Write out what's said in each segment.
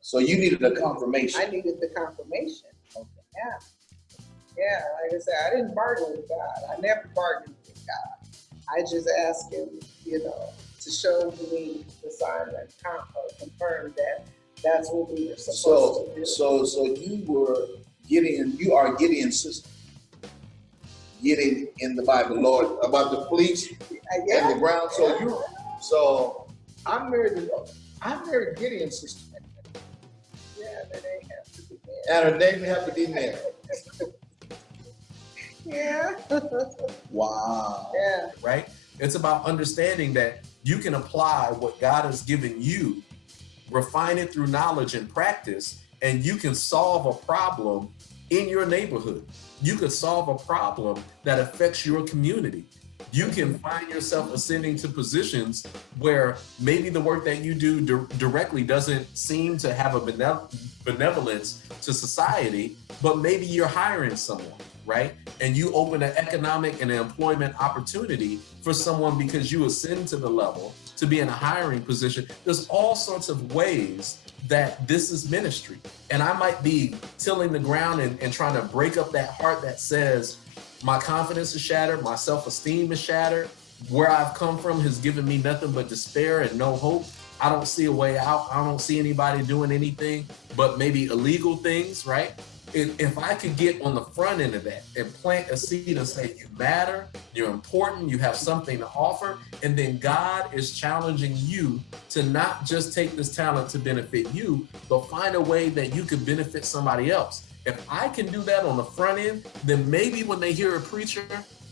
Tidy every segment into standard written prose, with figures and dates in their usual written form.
So you needed a confirmation. I needed the confirmation. Okay. Yeah. Yeah, like I said, I didn't bargain with God. I never bargained with God. I just asked him, to show me the sign that confirmed that that's what we were supposed to do. So you are Gideon's sister. Gideon in the Bible, Lord, about the fleece and the ground. So I'm married Gideon's sister. Yeah, that ain't have to be there. And her name have to be Mary. Yeah. Wow. Yeah. Right? It's about understanding that you can apply what God has given you, refine it through knowledge and practice, and you can solve a problem in your neighborhood. You could solve a problem that affects your community. You can find yourself ascending to positions where maybe the work that you do directly doesn't seem to have a benevolence to society, but maybe you're hiring someone, right? And you open an economic and an employment opportunity for someone because you ascend to the level to be in a hiring position. There's all sorts of ways that this is ministry. And I might be tilling the ground and trying to break up that heart that says, my confidence is shattered, my self-esteem is shattered, where I've come from has given me nothing but despair and no hope. I don't see a way out. I don't see anybody doing anything but maybe illegal things, right? If I could get on the front end of that and plant a seed and say, you matter, you're important, you have something to offer, and then God is challenging you to not just take this talent to benefit you, but find a way that you could benefit somebody else. If I can do that on the front end, then maybe when they hear a preacher,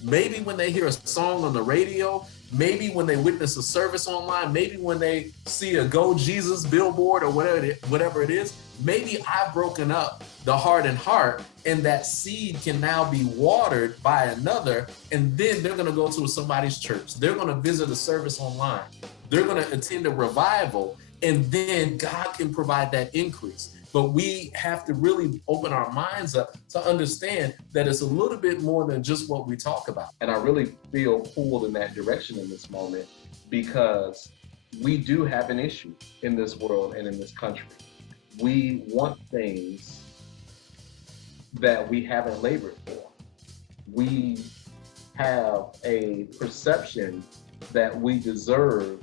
maybe when they hear a song on the radio, maybe when they witness a service online, maybe when they see a Go Jesus billboard or whatever it is, maybe I've broken up the hardened heart, and that seed can now be watered by another, and then they're going to go to somebody's church. They're going to visit a service online. They're going to attend a revival, and then God can provide that increase. But we have to really open our minds up to understand that it's a little bit more than just what we talk about. And I really feel pulled in that direction in this moment, because we do have an issue in this world and in this country. We want things that we haven't labored for. We have a perception that we deserve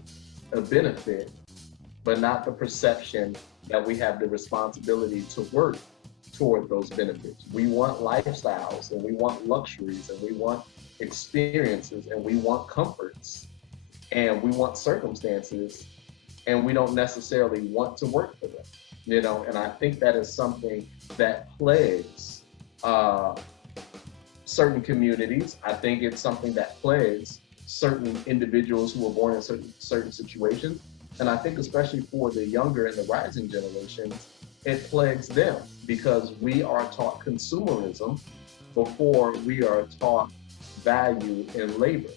a benefit, but not the perception that we have the responsibility to work toward those benefits. We want lifestyles, and we want luxuries, and we want experiences, and we want comforts, and we want circumstances, and we don't necessarily want to work for them. And I think that is something that plagues certain communities. I think it's something that plagues certain individuals who were born in certain situations. And I think especially for the younger and the rising generations, it plagues them, because we are taught consumerism before we are taught value in labor.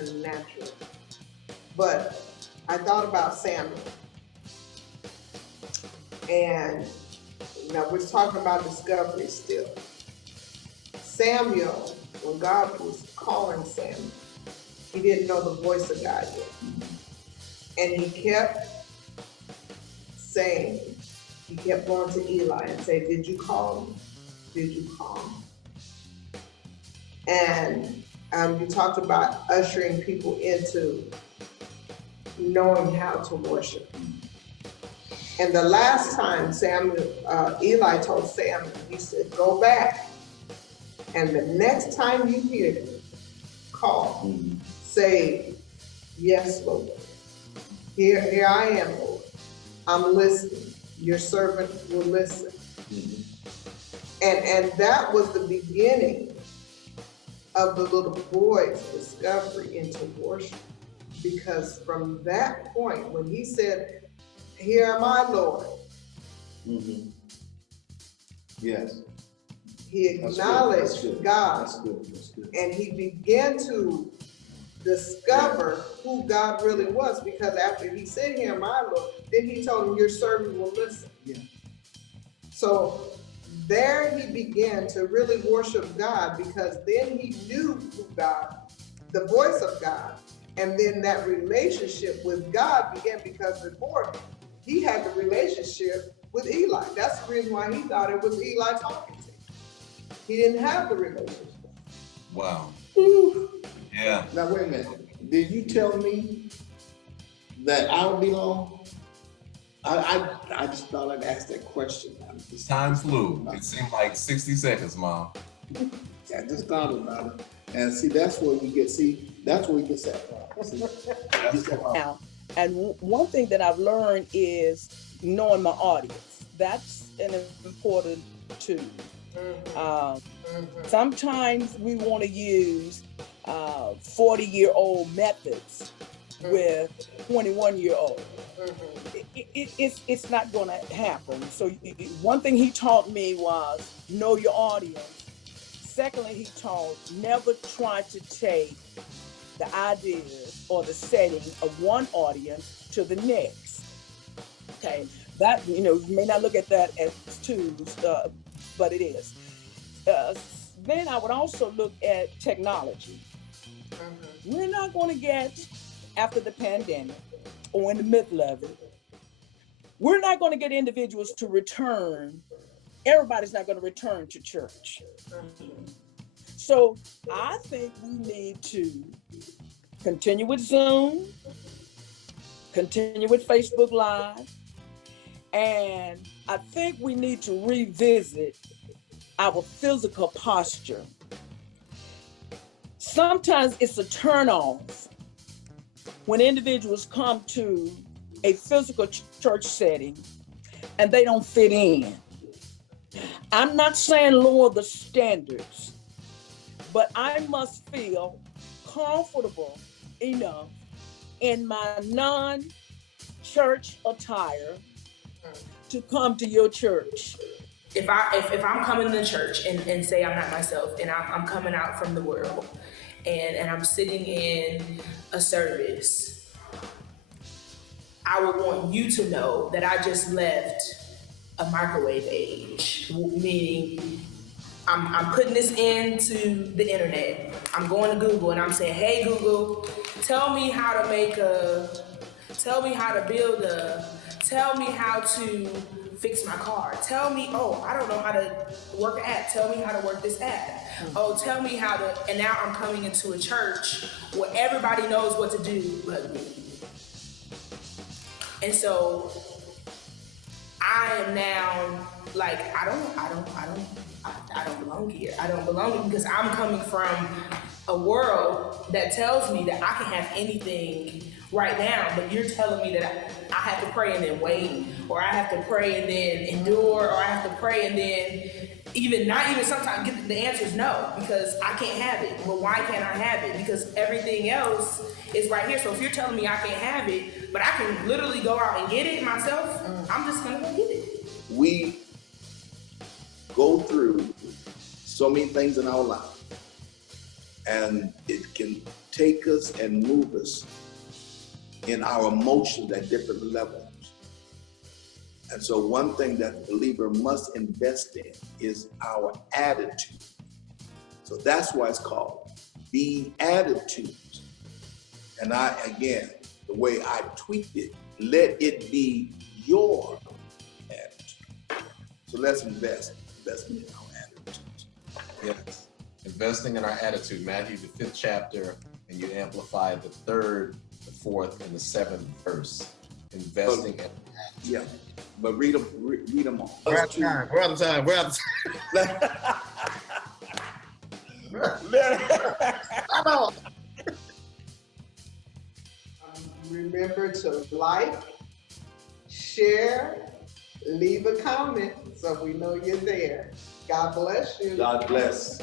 Unnatural. But I thought about Samuel. And now we're talking about discovery still. Samuel, when God was calling Samuel, he didn't know the voice of God yet. And he kept saying, he kept going to Eli and say, did you call me? Did you call me? And you talked about ushering people into knowing how to worship. And the last time Eli told Samuel, he said, go back. And the next time you hear him call, say, yes, Lord. Here I am, Lord. I'm listening. Your servant will listen. And that was the beginning of the little boy's discovery into worship. Because from that point, when he said, here am I, Lord. Yes. He acknowledged God. That's good. And he began to discover who God really was, because after he said, here am I, Lord, then he told him, your servant will listen. Yeah. So there he began to really worship God, because then he knew who God, the voice of God. And then that relationship with God began, because before he had the relationship with Eli. That's the reason why he thought it was Eli talking to him. He didn't have the relationship. Wow. Whew. Yeah. Now wait a minute. Did you tell me that I don't belong? I just thought I'd ask that question. Time flew. It seemed like 60 seconds, Mom. I just thought about it. And see, that's where we get set. Now, and one thing that I've learned is knowing my audience. That's an important tool. Sometimes we want to use 40-year-old methods with 21-year-old. It's not going to happen. So one thing he taught me was know your audience. Secondly, he taught never try to take the ideas or the setting of one audience to the next. Okay, that, you may not look at that as tools, but it is. Then I would also look at technology. We're not going to get, after the pandemic or in the middle of it, we're not going to get individuals to return. Everybody's not going to return to church. So I think we need to continue with Zoom, continue with Facebook Live, and I think we need to revisit our physical posture. Sometimes it's a turnoff when individuals come to a physical church setting and they don't fit in. I'm not saying lower the standards, but I must feel comfortable enough in my non-church attire to come to your church. If I'm coming to church and say I'm not myself and I'm coming out from the world and I'm sitting in a service, I would want you to know that I just left a microwave age, meaning I'm putting this into the internet. I'm going to Google and I'm saying, hey Google, tell me how to build tell me how to fix my car. Tell me, I don't know how to work an app. Tell me how to work this app. Oh, tell me how to, and now I'm coming into a church where everybody knows what to do but me. And so I am now like, I don't belong here. I don't belong here because I'm coming from a world that tells me that I can have anything right now, but you're telling me that I have to pray and then wait, or I have to pray and then endure, or I have to pray and then not even sometimes get the answer is no, because I can't have it. Well, why can't I have it? Because everything else is right here. So if you're telling me I can't have it, but I can literally go out and get it myself, I'm just gonna go get it. We go through so many things in our life, and it can take us and move us in our emotions at different levels. And so one thing that the believer must invest in is our attitude. So that's why it's called Be Attitudes. And again, the way I tweaked it, let it be your attitude. So let's invest in our attitudes. Yes. Investing in our attitude. Matthew, the 5th chapter, and you amplify the 3rd, the 4th, and the 7th verse. Investing in attitude. Yeah. But read them all. We're out of time. Remember to like, share, leave a comment so we know you're there. God bless you. God bless.